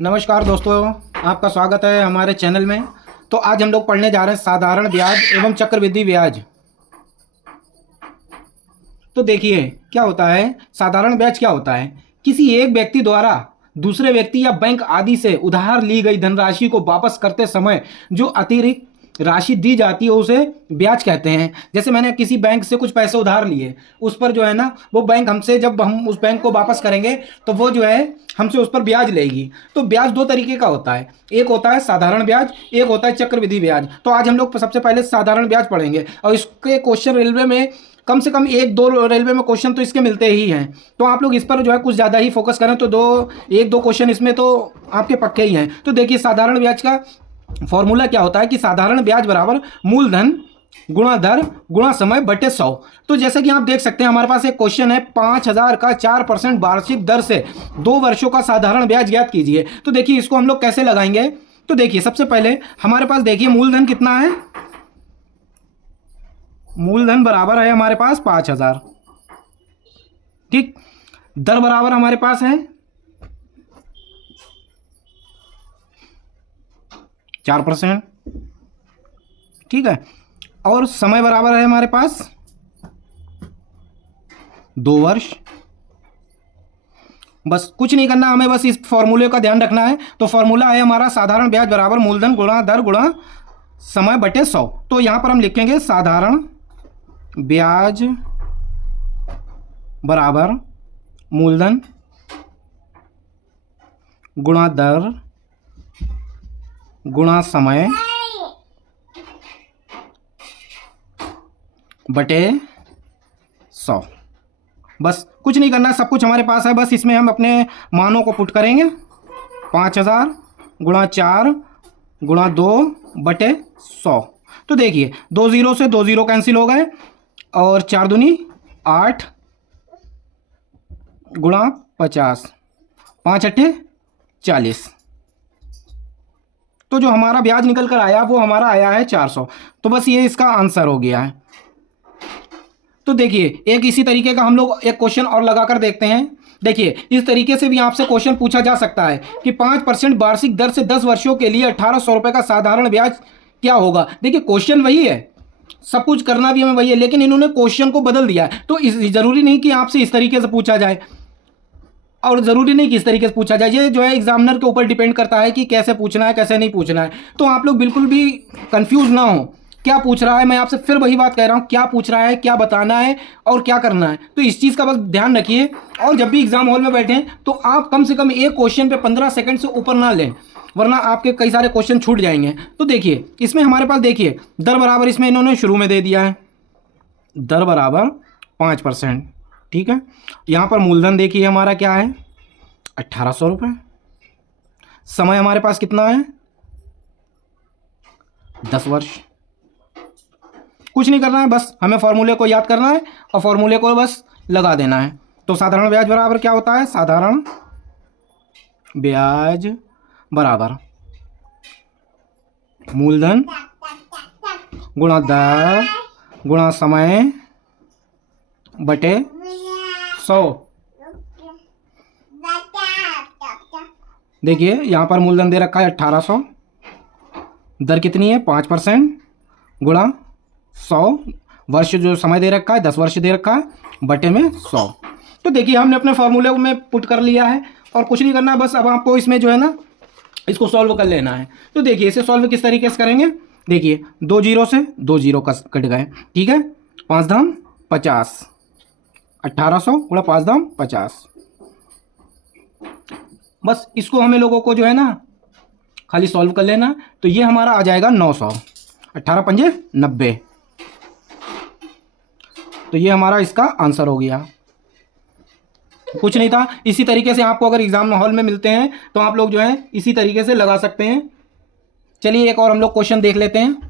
नमस्कार दोस्तों, आपका स्वागत है हमारे चैनल में। तो आज हम लोग पढ़ने जा रहे हैं साधारण ब्याज एवं चक्रवृद्धि ब्याज। तो देखिए क्या होता है, साधारण ब्याज क्या होता है। किसी एक व्यक्ति द्वारा दूसरे व्यक्ति या बैंक आदि से उधार ली गई धनराशि को वापस करते समय जो अतिरिक्त राशि दी जाती है उसे ब्याज कहते हैं। जैसे मैंने किसी बैंक से कुछ पैसे उधार लिए, उस पर जो है ना वो बैंक हमसे, जब हम उस बैंक को वापस करेंगे तो वो जो है हमसे उस पर ब्याज लेगी। तो ब्याज दो तरीके का होता है, एक होता है साधारण ब्याज, एक होता है चक्रवृद्धि ब्याज। तो आज हम लोग सबसे पहले साधारण ब्याज पढ़ेंगे और इसके क्वेश्चन रेलवे में कम से कम एक दो रेलवे में क्वेश्चन तो इसके मिलते ही हैं। तो आप लोग इस पर जो है कुछ ज़्यादा ही फोकस करें तो एक दो क्वेश्चन इसमें तो आपके पक्के ही हैं। तो देखिए साधारण ब्याज का फॉर्मूला क्या होता है कि साधारण ब्याज बराबर मूलधन गुणा दर गुणा समय बटे 100। तो जैसे कि आप देख सकते हैं हमारे पास एक क्वेश्चन है, 5,000 का 4% वार्षिक दर से 2 वर्षों का साधारण ब्याज ज्ञात कीजिए। तो देखिए इसको हम लोग कैसे लगाएंगे। तो देखिए सबसे पहले हमारे पास देखिए मूलधन कितना है, मूलधन बराबर है हमारे पास 5,000, ठीक। दर बराबर हमारे पास है 4%, ठीक है। और समय बराबर है हमारे पास 2 वर्ष। बस कुछ नहीं करना हमें, बस इस फॉर्मूले का ध्यान रखना है। तो फॉर्मूला है हमारा साधारण ब्याज बराबर मूलधन गुणा दर गुणा समय बटे 100। तो यहां पर हम लिखेंगे साधारण ब्याज बराबर मूलधन गुणा दर गुणा समय बटे 100। बस कुछ नहीं करना, सब कुछ हमारे पास है। बस इसमें हम अपने मानों को पुट करेंगे, 5,000 गुणा 4 गुणा 2 बटे 100। तो देखिए 2 जीरो से 2 जीरो कैंसिल हो गए और 4 दूनी 8 गुणा 50, 5 अट्ठे 40। तो जो हमारा ब्याज निकल कर आया वो हमारा आया है 400। तो बस ये इसका आंसर हो गया है। तो देखिए एक इसी तरीके का हम लोग एक क्वेश्चन और लगाकर देखते हैं। देखिए इस तरीके से भी आपसे क्वेश्चन पूछा जा सकता है कि 5% वार्षिक दर से 10 वर्षों के लिए 1,800 रुपये का साधारण ब्याज क्या होगा। देखिए क्वेश्चन वही है, सब कुछ करना भी हमें वही है, लेकिन इन्होंने क्वेश्चन को बदल दिया है। तो ज़रूरी नहीं कि आपसे इस तरीके से पूछा जाए और ज़रूरी नहीं कि इस तरीके से पूछा जाए। ये जो है एग्जामिनर के ऊपर डिपेंड करता है कि कैसे पूछना है कैसे नहीं पूछना है। तो आप लोग बिल्कुल भी कंफ्यूज ना हो क्या पूछ रहा है। मैं आपसे फिर वही बात कह रहा हूँ, क्या पूछ रहा है, क्या बताना है और क्या करना है। तो इस चीज़ का बस ध्यान रखिए। और जब भी एग्जाम हॉल में बैठें तो आप कम से कम एक क्वेश्चन पे 15 सेकंड से ऊपर ना लें, वरना आपके कई सारे क्वेश्चन छूट जाएंगे। तो देखिए इसमें हमारे पास देखिए दर बराबर इसमें इन्होंने शुरू में दे दिया है, दर बराबर 5%, ठीक है। यहाँ पर मूलधन देखिए हमारा क्या है 1,800 रुपये। समय हमारे पास कितना है 10 वर्ष। कुछ नहीं करना है, बस हमें फॉर्मूले को याद करना है और फॉर्मूले को बस लगा देना है। तो साधारण ब्याज बराबर क्या होता है, साधारण ब्याज बराबर मूलधन गुणा दर गुणा समय बटे 100। देखिए यहाँ पर मूलधन दे रखा है 1,800, दर कितनी है 5% गुणा 100, वर्ष जो समय दे रखा है 10 वर्ष दे रखा है बटे में 100। तो देखिए हमने अपने फॉर्मूले में पुट कर लिया है और कुछ नहीं करना, बस अब आपको इसमें जो है ना इसको सॉल्व कर लेना है। तो देखिए इसे सॉल्व किस तरीके से करेंगे। देखिए 2 जीरो से 2 जीरो कट गए, ठीक है। 5 धाम 50, 1,800 गुणा 5 धाम 50। बस इसको हमें लोगों को जो है ना खाली सॉल्व कर लेना। तो ये हमारा आ जाएगा 900, 18 पंजे 90। तो ये हमारा इसका आंसर हो गया। कुछ नहीं था, इसी तरीके से आपको अगर एग्जाम हॉल में मिलते हैं तो आप लोग जो है इसी तरीके से लगा सकते हैं। चलिए एक और हम लोग क्वेश्चन देख लेते हैं।